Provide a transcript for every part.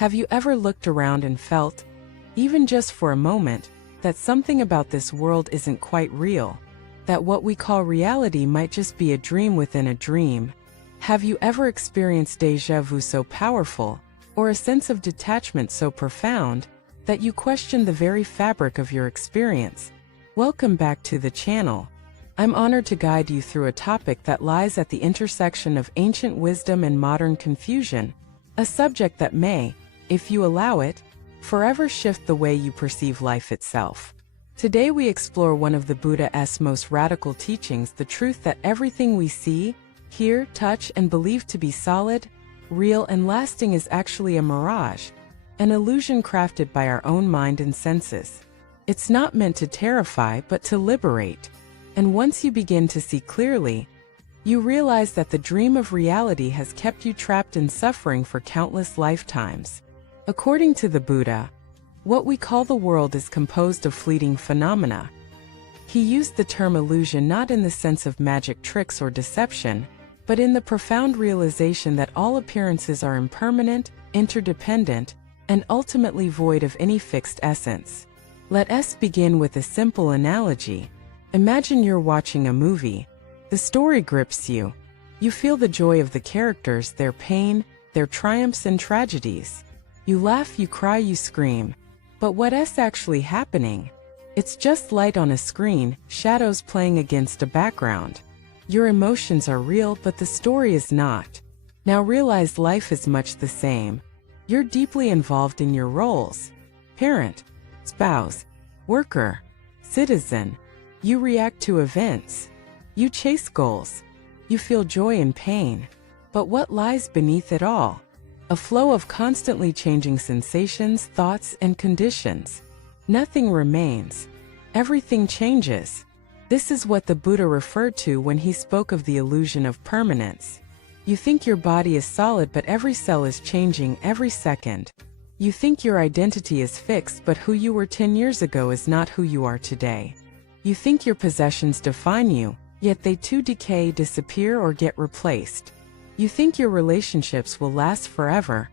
Have you ever looked around and felt, even just for a moment, that something about this world isn't quite real? That what we call reality might just be a dream within a dream? Have you ever experienced déjà vu so powerful, or a sense of detachment so profound, that you question the very fabric of your experience? Welcome back to the channel. I'm honored to guide you through a topic that lies at the intersection of ancient wisdom and modern confusion, a subject that may, if you allow it, forever shift the way you perceive life itself. Today we explore one of the Buddha's most radical teachings, the truth that everything we see, hear, touch, and believe to be solid, real, and lasting is actually a mirage, an illusion crafted by our own mind and senses. It's not meant to terrify, but to liberate. And once you begin to see clearly, you realize that the dream of reality has kept you trapped in suffering for countless lifetimes. According to the Buddha, what we call the world is composed of fleeting phenomena. He used the term illusion not in the sense of magic tricks or deception, but in the profound realization that all appearances are impermanent, interdependent, and ultimately void of any fixed essence. Let us begin with a simple analogy. Imagine you're watching a movie. The story grips you. You feel the joy of the characters, their pain, their triumphs and tragedies. You laugh, you cry, you scream. But what's actually happening? It's just light on a screen, shadows playing against a background. Your emotions are real, but the story is not. Now realize life is much the same. You're deeply involved in your roles: parent, spouse, worker, citizen. You react to events. You chase goals. You feel joy and pain. But what lies beneath it all? A flow of constantly changing sensations, thoughts, and conditions. Nothing remains. Everything changes. This is what the Buddha referred to when he spoke of the illusion of permanence. You think your body is solid, but every cell is changing every second. You think your identity is fixed, but who you were 10 years ago is not who you are today. You think your possessions define you, yet they too decay, disappear, or get replaced. You think your relationships will last forever,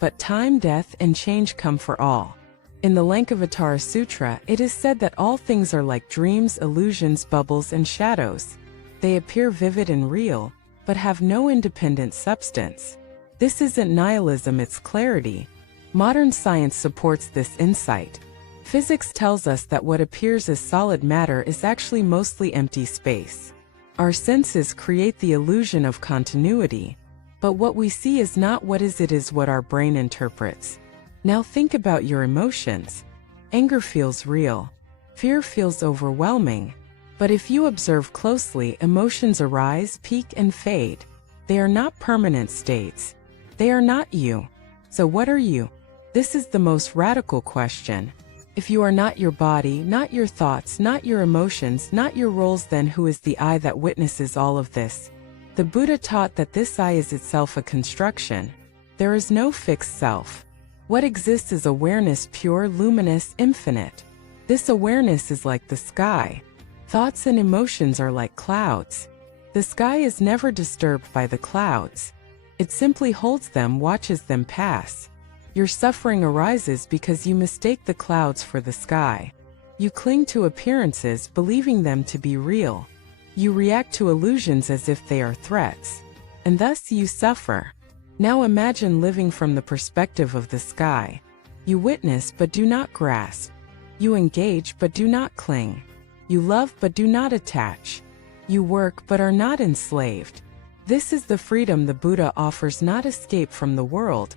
but time, death, and change come for all. In the Lankavatara Sutra, it is said that all things are like dreams, illusions, bubbles, and shadows. They appear vivid and real, but have no independent substance. This isn't nihilism, it's clarity. Modern science supports this insight. Physics tells us that what appears as solid matter is actually mostly empty space. Our senses create the illusion of continuity, but what we see is not what is, it is what our brain interprets. Now think about your emotions. Anger feels real. Fear feels overwhelming. But if you observe closely, emotions arise, peak, and fade. They are not permanent states. They are not you. So what are you? This is the most radical question. If you are not your body, not your thoughts, not your emotions, not your roles, then who is the I that witnesses all of this? The Buddha taught that this I is itself a construction. There is no fixed self. What exists is awareness, pure, luminous, infinite. This awareness is like the sky. Thoughts and emotions are like clouds. The sky is never disturbed by the clouds. It simply holds them, watches them pass. Your suffering arises because you mistake the clouds for the sky. You cling to appearances, believing them to be real. You react to illusions as if they are threats. And thus you suffer. Now imagine living from the perspective of the sky. You witness but do not grasp. You engage but do not cling. You love but do not attach. You work but are not enslaved. This is the freedom the Buddha offers, not escape from the world,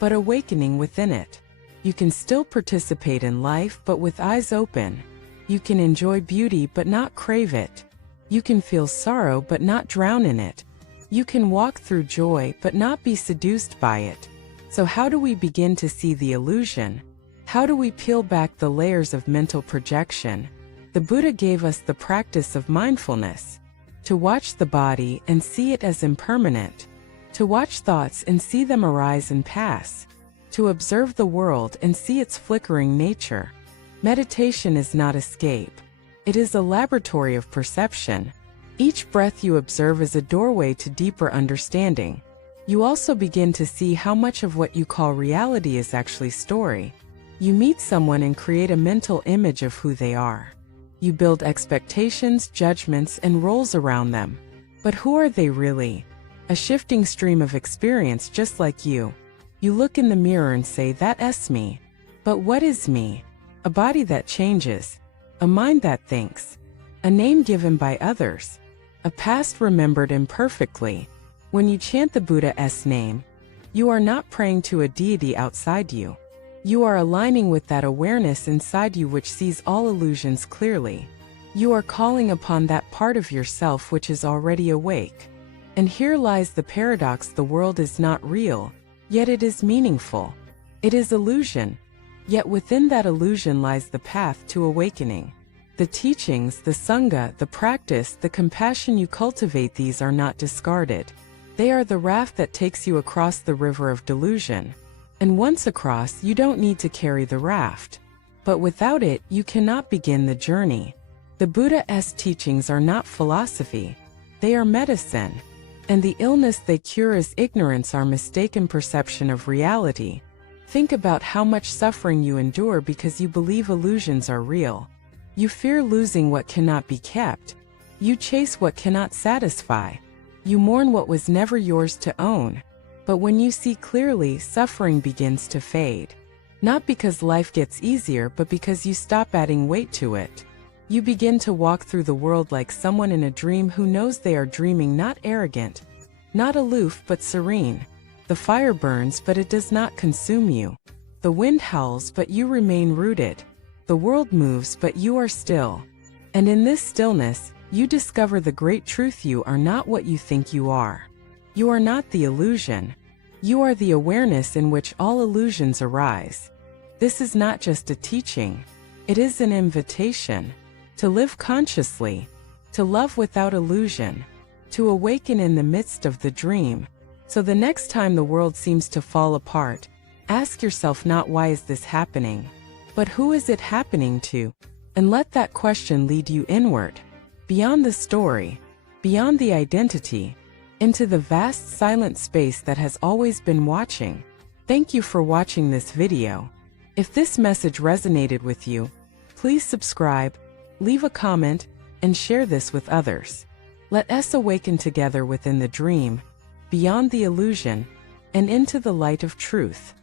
but awakening within it. You can still participate in life, but with eyes open. You can enjoy beauty but not crave it. You can feel sorrow but not drown in it. You can walk through joy but not be seduced by it. So how do we begin to see the illusion? How do we peel back the layers of mental projection? The Buddha gave us the practice of mindfulness. To watch the body and see it as impermanent. To watch thoughts and see them arise and pass. To observe the world and see its flickering nature. Meditation is not escape. It is a laboratory of perception. Each breath you observe is a doorway to deeper understanding. You also begin to see how much of what you call reality is actually story. You meet someone and create a mental image of who they are. You build expectations, judgments, and roles around them. But who are they really? A shifting stream of experience just like you. You look in the mirror and say, "That's me." But what is me? A body that changes. A mind that thinks. A name given by others. A past remembered imperfectly. When you chant the Buddha's name, you are not praying to a deity outside you. You are aligning with that awareness inside you which sees all illusions clearly. You are calling upon that part of yourself which is already awake. And here lies the paradox: the world is not real, yet it is meaningful. It is illusion, yet within that illusion lies the path to awakening. The teachings, the Sangha, the practice, the compassion you cultivate, these are not discarded. They are the raft that takes you across the river of delusion. And once across, you don't need to carry the raft. But without it, you cannot begin the journey. The Buddha's teachings are not philosophy. They are medicine. And the illness they cure is ignorance, our mistaken perception of reality. Think about how much suffering you endure because you believe illusions are real. You fear losing what cannot be kept. You chase what cannot satisfy. You mourn what was never yours to own. But when you see clearly, suffering begins to fade. Not because life gets easier, but because you stop adding weight to it. You begin to walk through the world like someone in a dream who knows they are dreaming, not arrogant, not aloof, but serene. The fire burns, but it does not consume you. The wind howls, but you remain rooted. The world moves, but you are still. And in this stillness, you discover the great truth: you are not what you think you are. You are not the illusion. You are the awareness in which all illusions arise. This is not just a teaching. It is an invitation to live consciously, to love without illusion, to awaken in the midst of the dream. So the next time the world seems to fall apart, ask yourself not "Why is this happening?" but "Who is it happening to?" And let that question lead you inward, beyond the story, beyond the identity, into the vast silent space that has always been watching. Thank you for watching this video. If this message resonated with you, please subscribe, leave a comment, and share this with others. Let us awaken together within the dream, beyond the illusion, and into the light of truth.